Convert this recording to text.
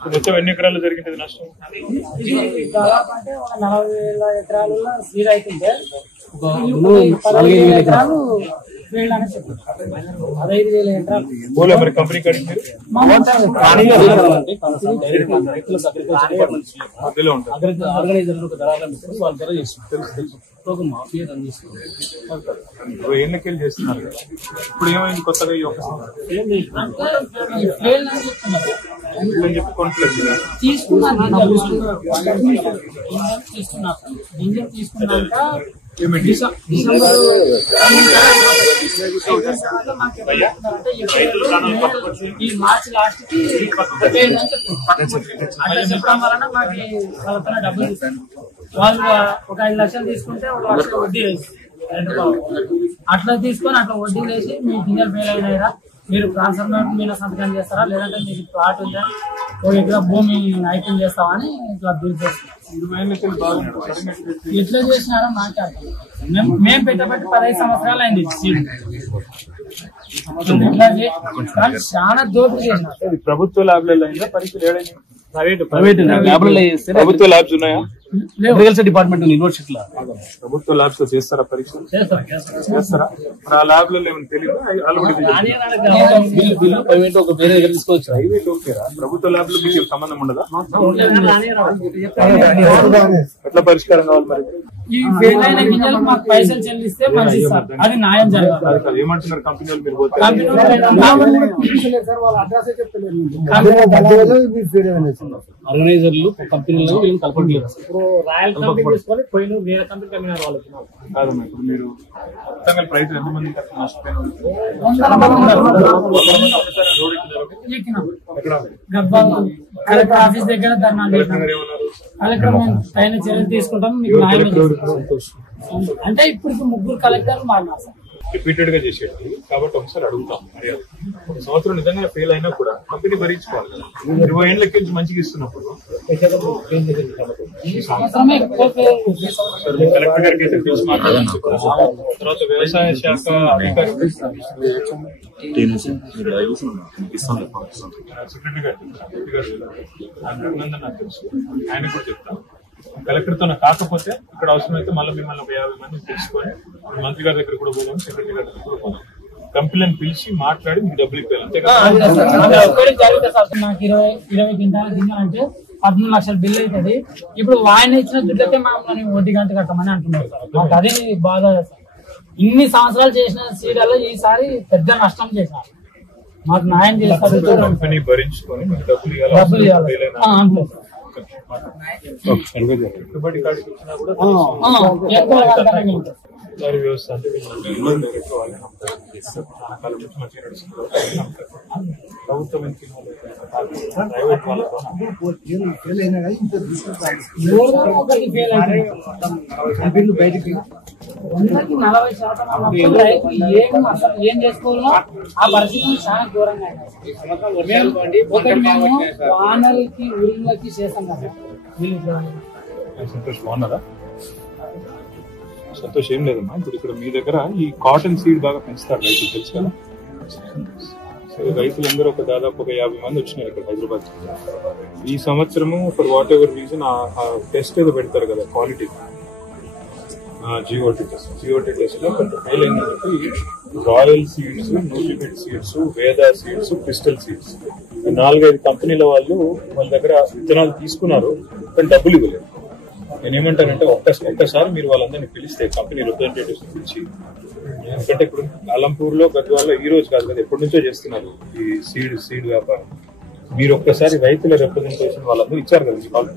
మొత్తం ఎన్ని ఎకరాలు జరిగింది నష్టం? దాదాపు అంటే ఒక 40,000 ఎకరాలలో సీడ్ అవుతుంటే 15,000 ఎకరాలు ఫీల్డ్ అని చెప్పారు. 15,000 ఎకరాలు పోలే మరి కంపెనీ కాడికి ఎన్నికలు చేస్తున్నారు. ఇప్పుడు ఏమైంది కొత్తగా ఈ ఒక్క తీసుకున్నాక ఈ మార్చి లాస్ట్ కి చెప్పడం వలన మాకు వాళ్ళతో డబ్బులు ఇస్తారు. వాళ్ళు ఒక 5 లక్షలు తీసుకుంటే 1 లక్ష వడ్డీ వేసి అట్లా తీసుకొని అట్లా వడ్డీ వేసి మీ గింజలు ఫెయిల్ అయినాయిరా, మీరు ట్రాన్స్ఫర్మర్ మీద సంతకం చేస్తారా, లేదంటే మీకు ప్లాట్ ఉందా, 1 ఎకరా భూమి ఐక్యం చేస్తామని ఇట్లా బిల్ చేస్తాం. ఎట్లా చేసినారో మాట్లాడతాం. మేము పెట్టబట్టి 15 సంవత్సరాలు అయింది. చాలా దోపిడీ చేసినారు. ప్రభుత్వ ల్యాబ్లలో అయిందా పరీక్షలు? ఏడైనా ప్రైవేట్ ల్యాబ్లలో చేస్తే ప్రభుత్వ ల్యాబ్స్ ఉన్నాయా? అగ్రికల్చర్ డిపార్ట్మెంట్ యూనివర్సిటీలో ప్రభుత్వ ల్యాబ్స్ లో చేస్తారా పరీక్షలు? చేస్తారా? ఆ ల్యాబ్లలో ఏమైనా తెలియదు. ప్రైవేట్ ఒక వేరే దగ్గర తీసుకోవచ్చు. ప్రైవేట్ ఓకేరా, ప్రభుత్వ ల్యాబ్ లో మీకు సంబంధం ఉండదా? ఎట్లా పరిష్కారం కావాలి మరి? ఈ ఫెయిల్ అయిన గింజలకు మాకు పైసలు చెల్లిస్తే మంచి సార్, అది న్యాయం జరగాలి. ఏమంటున్నారు కంపెనీ వాళ్ళు? మీరు పోతే ఆర్గనైజర్లు కంపెనీలో వీళ్ళు కలపట్లేదు. రాయల్ కంపెనీ తీసుకొని పోయిన వేరే కంపెనీ కమ్మినారు వాళ్ళు. కాదమ్మా, ఇప్పుడు మీరు మొత్తంగా రైతులు ఎంతమంది నష్టపోయిన కలెక్టర్ ఆఫీస్ దగ్గర ధర్నా కలెక్టర్ పైన చర్యలు తీసుకుంటాం, మీకు న్యాయం అంటే ఇప్పుడు 3 కలెక్టర్లు మారినారు సార్. రిపీటెడ్ గా చేసేది కాబట్టి ఒకసారి అడుగుతాం. మర్యాద ఒక సంవత్సరం నిజంగా ఫెయిల్ అయినా కూడా కంపెనీ భరించుకోవాలి కదా. 20 ఏళ్ళ నుంచి మంచిగా ఇస్తున్నప్పుడు కలెక్టర్ గారికి అయితే పిలిచి మాట్లాడాలని చెప్పారు. తర్వాత వ్యవసాయ శాఖ అధికారి సెక్రటరీ గారు నాకు తెలుసు, ఆయన కూడా చెప్తాను. కలెక్టర్ తో కాకపోతే ఇక్కడ అవసరమైతే మళ్ళీ మిమ్మల్ని ఒక 50 మందిని తెలుసుకొని మంత్రి గారి దగ్గర కూడా పోదాం, సెక్రటరీ గారి దగ్గర కూడా పోదాం. కంపెనీలను పిలిచి మాట్లాడి మీకు డబ్బులు ఇవ్వాలి. అంతే కదా? నాకు 20 క్వింటాల గింజలు అంటే 13 లక్షల బిల్లు అవుతుంది. ఇప్పుడు ఆయన ఇచ్చిన దుడ్డకే మమ్మల్ని వడ్డీ గంట కట్టమని అంటున్నారు. మాకు అది బాధ. ఇన్ని సంవత్సరాలు చేసిన సీడల్లో ఈసారి పెద్ద నష్టం చేశారు. మాకు న్యాయం చేస్తారు. కంపెనీ భరించుకొని మీకు డబ్బులు ఇవ్వాలి. పెట్టుబడి కాడికి వచ్చినా కూడా వ్యవస్థ అంటే చాలా నుంచి మంచిగా నడుస్తుంది. ప్రభుత్వం ప్రైవేట్ వాళ్ళతో 40% ఏం చేసుకోవాలో ఆ పరిస్థితి చాలా దూరంగా. ఒకటి మేము వానలకి ఊళ్ళకి చేస్తాం కదా. సంతోష్ బాగున్నారా? సంతోష్ ఏం లేదమ్మా, ఇప్పుడు ఇక్కడ మీ దగ్గర ఈ కాటన్ సీడ్ బాగా పెంచుతారు రైతులు, తెలుసు కదా? సో రైతులందరూ దాదాపు 50 మంది వచ్చినారు ఇక్కడ హైదరాబాద్. ఈ సంవత్సరము ఫర్ వాట్ ఎవర్ రీజన్ ఆ టెస్ట్ ఏదో పెడతారు కదా క్వాలిటీ, జిఓటీ టెస్ట్ లో కొంచెం ఫెయిల్ అయిందంటే రాయల్ సీడ్స్, న్యూట్రిఫిట్ సీడ్స్, వేద సీడ్స్, క్రిస్టల్ సీడ్స్ 4-5 కంపెనీల వాళ్ళ దగ్గర విత్తనాలు తీసుకున్నారు, కానీ డబ్బులు ఇవ్వలేదు. నేనేమంటానంటే ఒక్కసారి మీరు వాళ్ళందరినీ పిలిస్తే కంపెనీ రిప్రజెంటేటివ్స్ పిలిచి, ఎందుకంటే ఇప్పుడు అలంపూర్ లో గద్వాల్లో ఈ రోజు కాదు కదా, ఎప్పటి నుంచో చేస్తున్నారు ఈ సీడ్ వ్యాపారం. మీరు ఒక్కసారి రైతుల రిప్రజెంటేషన్ వాళ్ళందరూ ఇచ్చారు కదా మీ కాల్.